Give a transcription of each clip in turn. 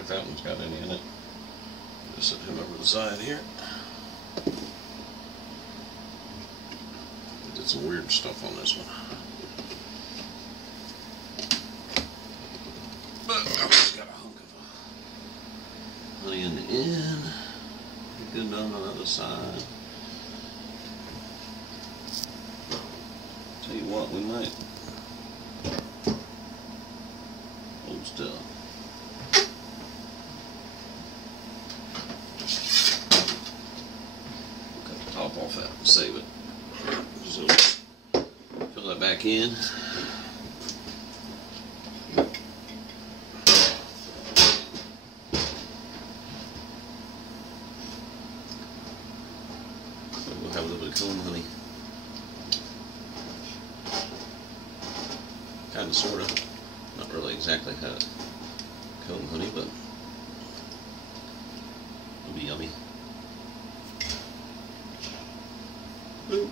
like that one's got any in it. Just set him over the side here. I did some weird stuff on this one. But I've just got a hunk of honey in the end. Good on the other side. Tell you what, we might hold still. Cut the top off that and save it. So fill that back in. We'll have a little bit of comb honey. Kind of, sort of. Not really exactly how to comb honey, but it'll be yummy. Boop.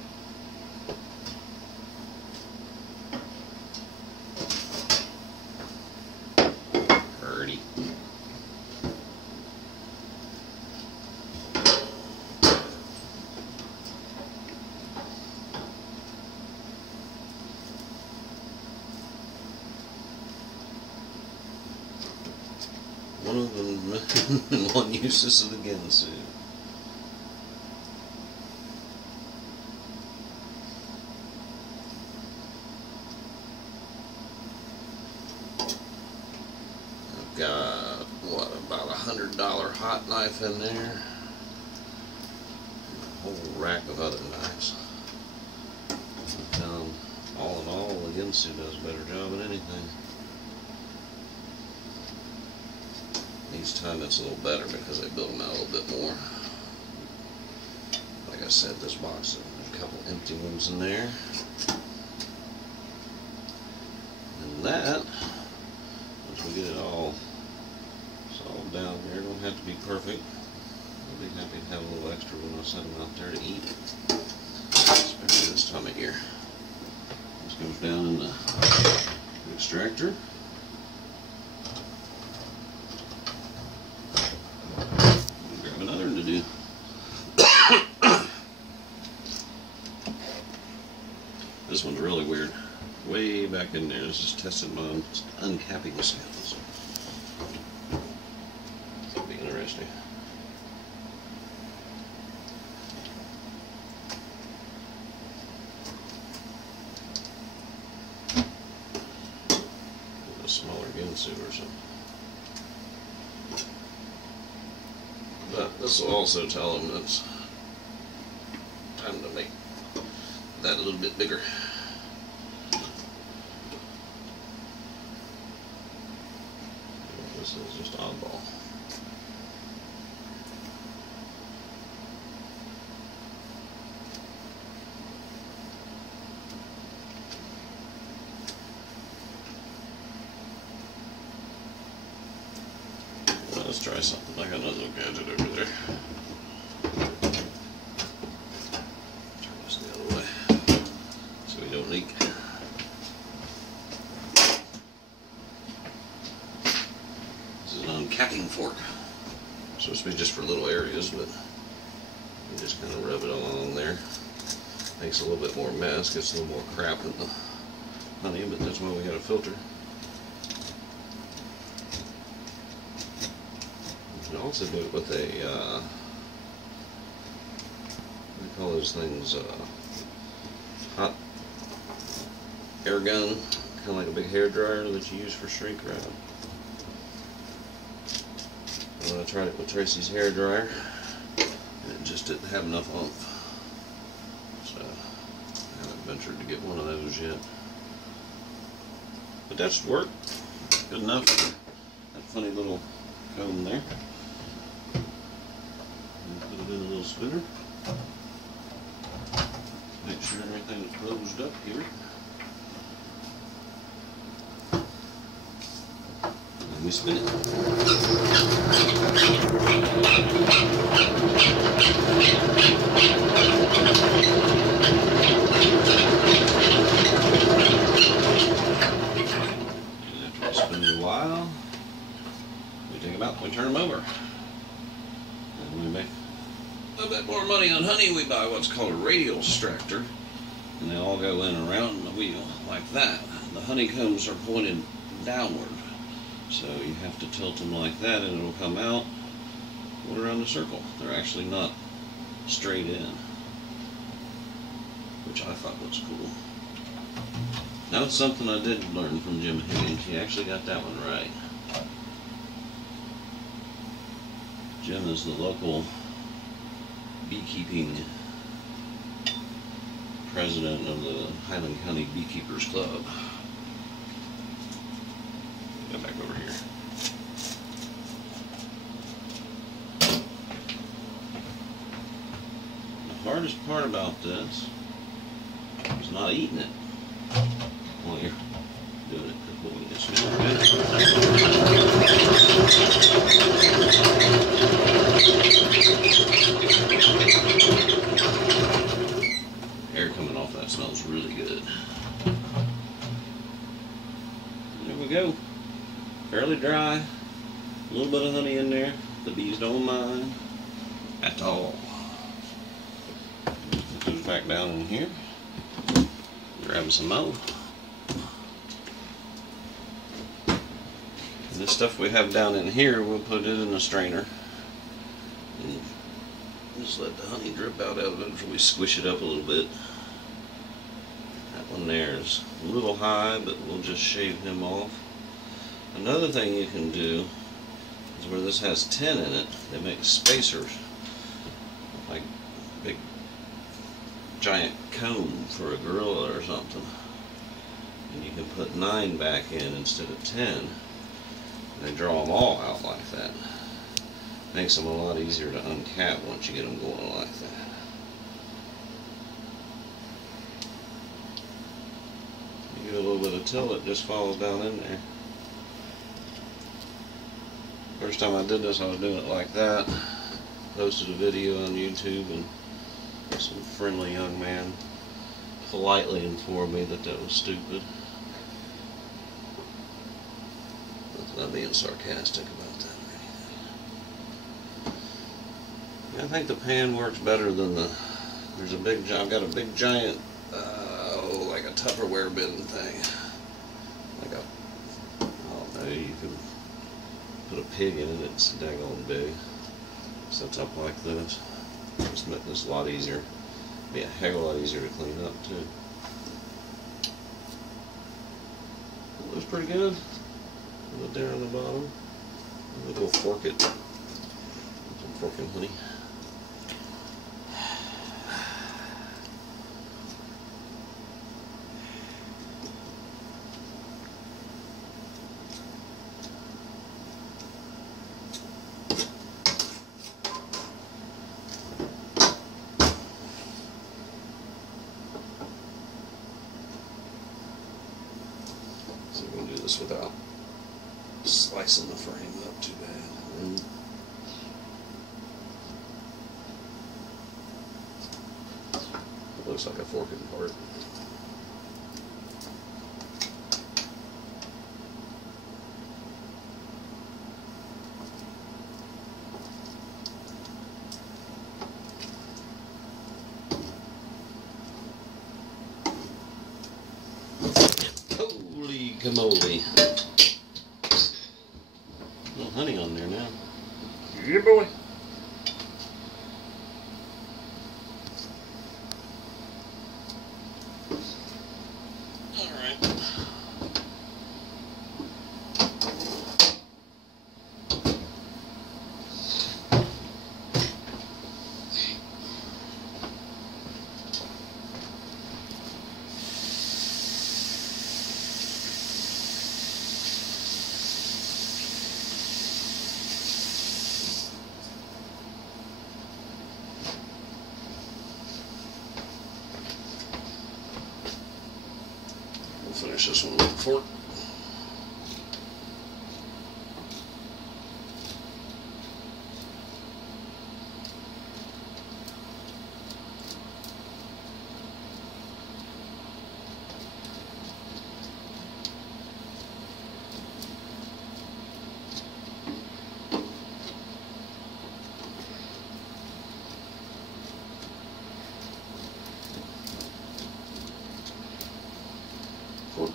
Pretty. One of the one uses of the Ginsu. I've got, what, about $100 hot knife in there. A whole rack of other knives. All in all, the Ginsu does a better job than anything. Each time it's a little better because they build them out a little bit more. Like I said, this box, there's a couple empty ones in there. And that, once we get it all solved down there, don't have to be perfect. I'll be happy to have a little extra when I set them out there to eat. Especially this time of year. This goes down in the extractor. To do. This one's really weird. Way back in there. This is testing my uncapping skills. That'll be interesting. A smaller Ginsu or something. But this will also tell them it's time to make that a little bit bigger. This is just oddball. Let's try something. I got another little gadget over there. Turn this the other way so we don't leak. This is an uncapping fork. It's supposed to be just for little areas, but you just kind of rub it along there. Makes a little bit more mess, gets a little more crap in the honey, but that's why we got a filter. You can also do it with a, what do you call those things, hot air gun, kind of like a big hair dryer that you use for shrink wrap. I tried it with Tracy's hair dryer, and it just didn't have enough oomph. So I haven't ventured to get one of those yet. But that should work. Good enough for that funny little comb there. And put it in a little spinner. Make sure everything is closed up here. And we spin it. And after we spin it a while, We take them out, we turn them over. And we make a bit more money on honey. We buy what's called a radial extractor, and they all go in and around the wheel like that. The honeycombs are pointed downward, so you have to tilt them like that and it'll come out around the circle. They're actually not straight in, which I thought was cool. Now it's something I did learn from Jim Higgins. He actually got that one right. Jim is the local beekeeping president of the Highland County Beekeepers Club. Go back over here. The hardest part about this is not eating it while you're doing it. Air coming off that smells really good. There we go. Fairly dry. A little bit of honey in there. The bees don't mind at all. Put those back down in here. Grab some more. And this stuff we have down in here, we'll put it in a strainer. And just let the honey drip out of it before we squish it up a little bit. That one there is a little high, but we'll just shave him off. Another thing you can do is where this has tin in it, they make spacers, like big giant cone for a gorilla or something. And you can put 9 back in instead of 10. And they draw them all out like that. Makes them a lot easier to uncap once you get them going like that. You get a little bit of tilt, it just falls down in there. First time I did this, I was doing it like that. Posted a video on YouTube, and some friendly young man politely informed me that that was stupid. Not being sarcastic about that or anything. I think the pan works better than the. There's a big. I've got a big giant, like a Tupperware bin thing. Like a. I don't know. You could put a pig in it. It's daggone big. Sets up like this. Just make this a lot easier. Be a heck of a lot easier to clean up too. It looks pretty good. A little there on the bottom. We'll go fork it. Some forking honey. So we're going to do this without slicing the frame up too bad. It looks like a forking part. Holy camole. Little honey on there now. Yeah, boy. Finish this one with a fork.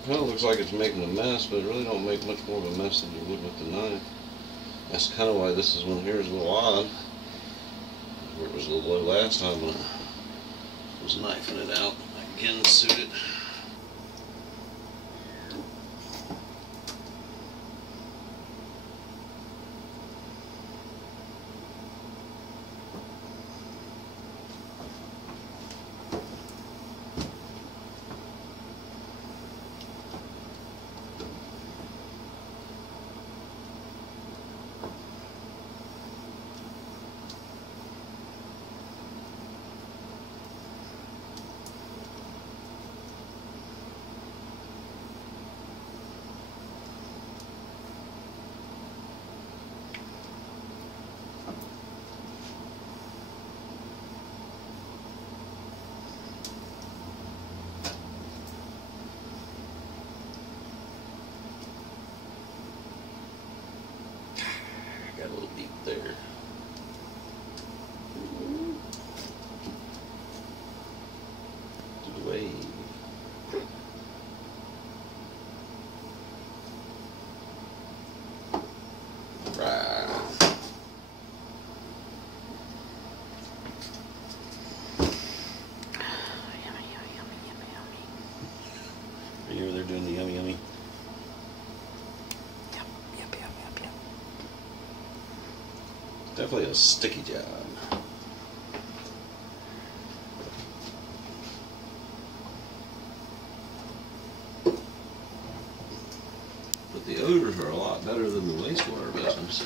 Kind of looks like it's making a mess, but it really don't make much more of a mess than you would with the knife. That's kind of why this is one here is a little odd. Where it was a little low last time when I was knifing it out. I Ginsu'd it. Got a little deep there. To the wave. Right. Are you over there doing the yummy yummy? Definitely a sticky job. But the odors are a lot better than the wastewater business.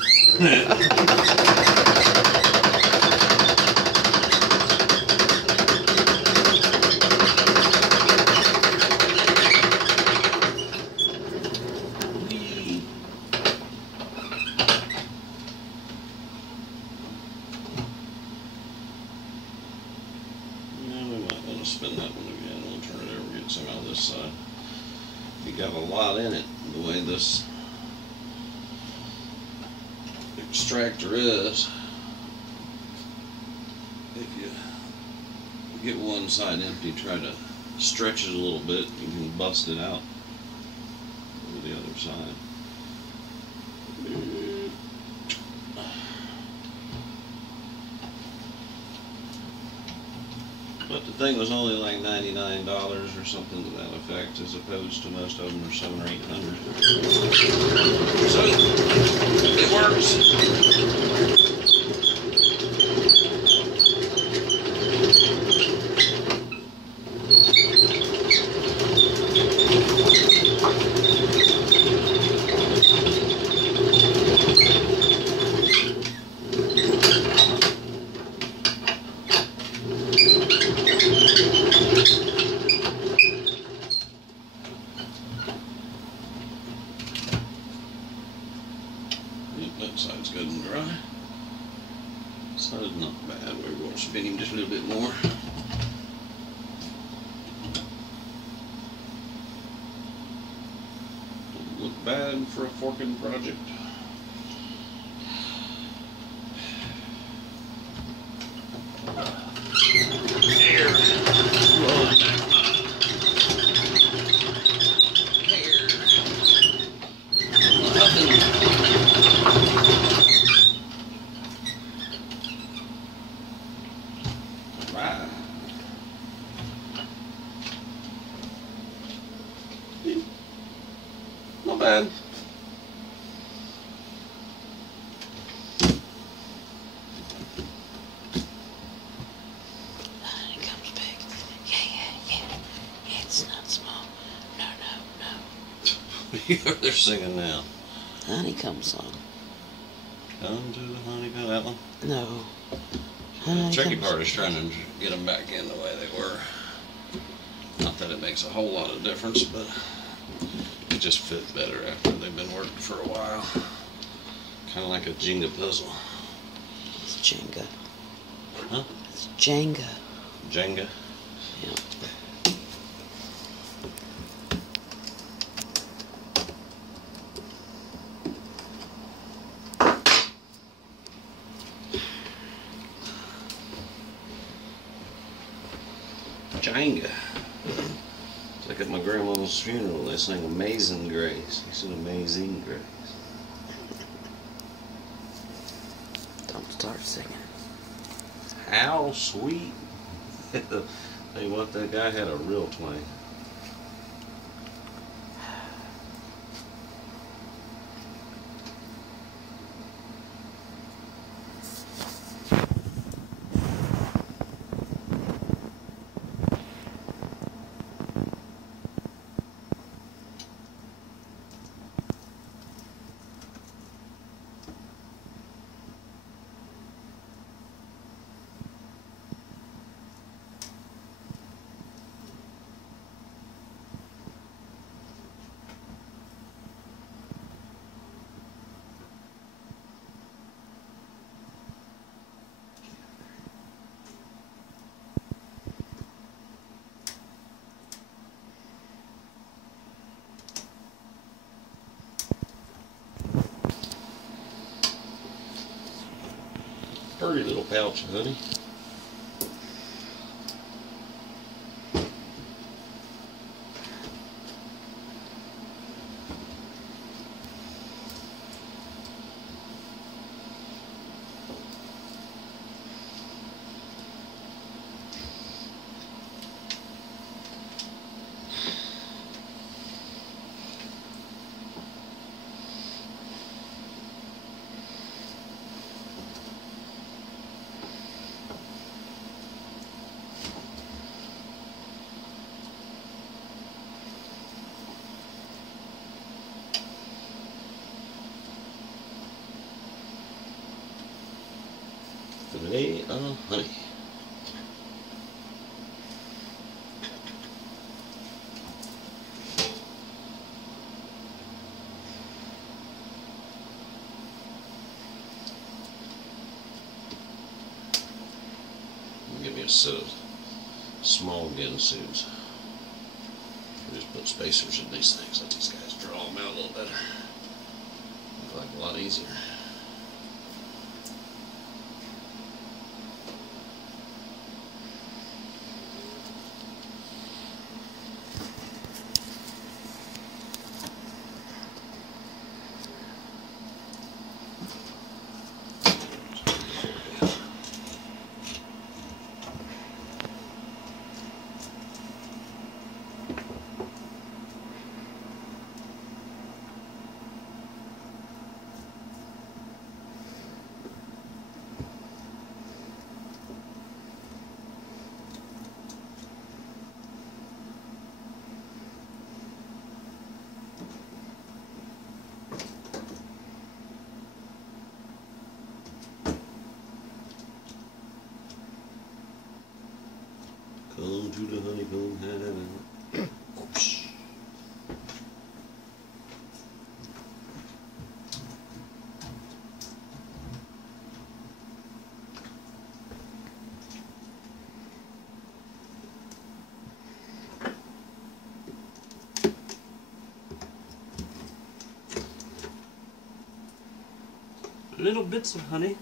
Spin that one again. We'll turn it over, get some out of this side. You got a lot in it, the way this extractor is. If you get one side empty, try to stretch it a little bit, you can bust it out over the other side. But the thing was only like $99 or something to that effect, as opposed to most of them are $700 or $800. So it works. That side's good and dry. This side is not bad. We're going to spin him just a little bit more. Doesn't look bad for a forking project. Not bad. It comes big. Yeah. It's not small. No. They're singing now. Honeycomb song. Come to the honeycomb. That one? No. The tricky part is trying to get them back in the way they were. Not that it makes a whole lot of difference, but it just fit better after they've been working for a while. Kind of like a Jenga puzzle. It's Jenga. Huh? It's Jenga. Jenga? Yeah. Jenga. It's like Like at my grandma's funeral, they sang Amazing Grace. He said Amazing Grace. Don't start singing. How sweet. Tell you what, that guy had a real twang. Pretty little pouch of honey. Fillet of honey. Give me a set of small Ginsus. Just put spacers in these things, let these guys draw them out a little better. Look like a lot easier. Come to the honeycomb hideout. Whoosh. Little bits of honey.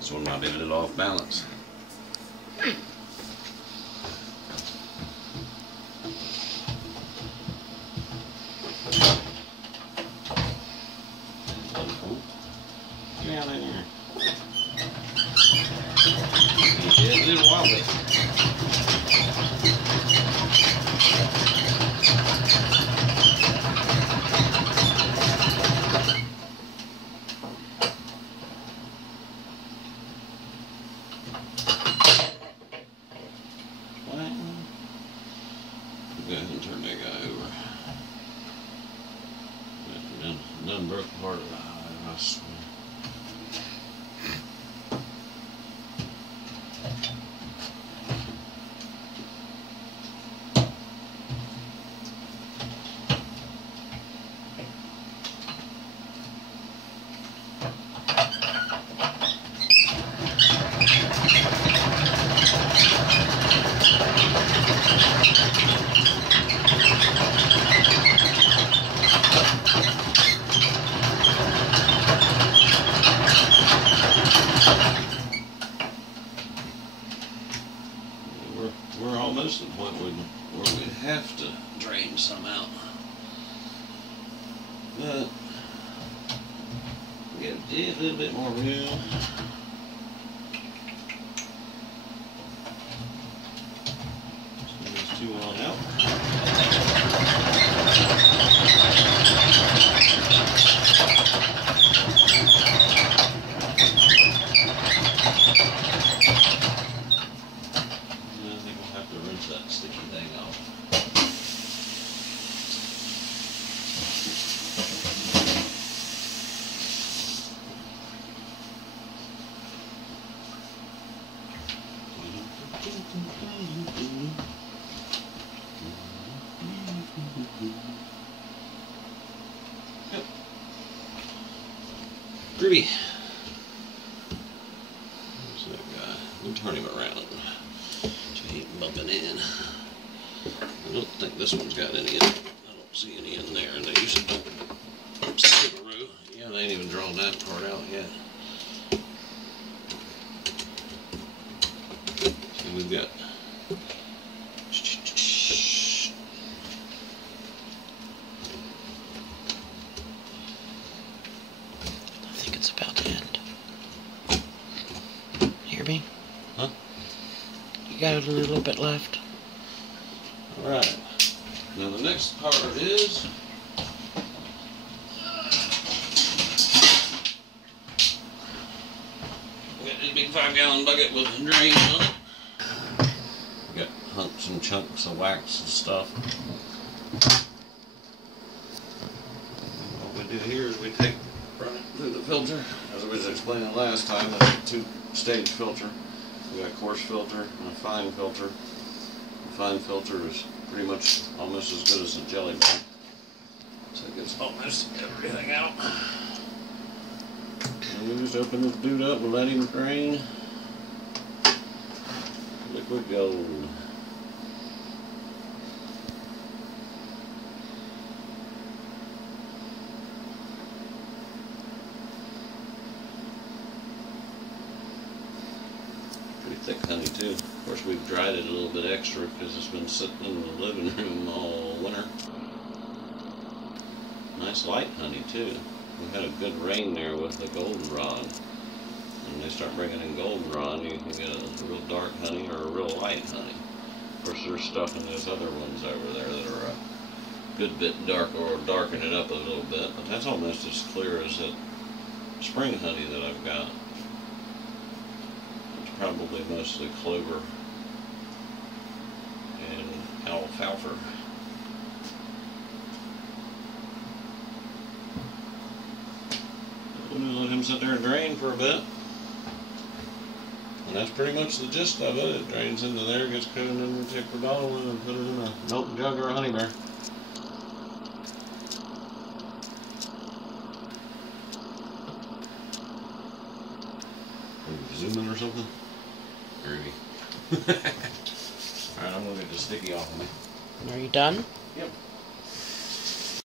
This one might be a little off balance. Get out in there. Yeah, a little wobbly. Go ahead and turn that guy over. and broke apart. I swear. We're almost at the point where we have to drain some out. But we got a little bit more room. Send these two on out. That sticky thing off. Yep. Groovy. Where's that guy? We'll turn him around. Bumping in. I don't think this one's got any in it. I don't see any in there, and they usually don't skip a row. Yeah, they ain't even drawn that part out yet. So we've got I think it's about to end. Hear me? Huh? You got a little bit left. Alright. Now the next part is we got this big 5-gallon bucket with a drain on it. We got hunks and chunks of wax and stuff. What we do here is we run it through the filter. As I was explaining last time, that's a 2-stage filter. We got a coarse filter and a fine filter. The fine filter is pretty much almost as good as a jelly bean. So it gets almost everything out. And we just open this dude up and let him drain. Liquid gold. Thick honey too. Of course, we've dried it a little bit extra because it's been sitting in the living room all winter. Nice light honey too. We had a good rain there with the goldenrod. When they start bringing in goldenrod, you can get a real dark honey or a real light honey. Of course, there's stuff in those other ones over there that are a good bit dark or darken it up a little bit, but that's almost as clear as that spring honey that I've got. Probably mostly clover and alfalfa. We'll just let him sit there and drain for a bit. And that's pretty much the gist of it. It drains into there, gets coated, and then we take the bottle in and put it in a milk jug or a honey bear. Zoom in or something? Groovy. Alright, I'm going to get the sticky off of me. Are you done? Yep.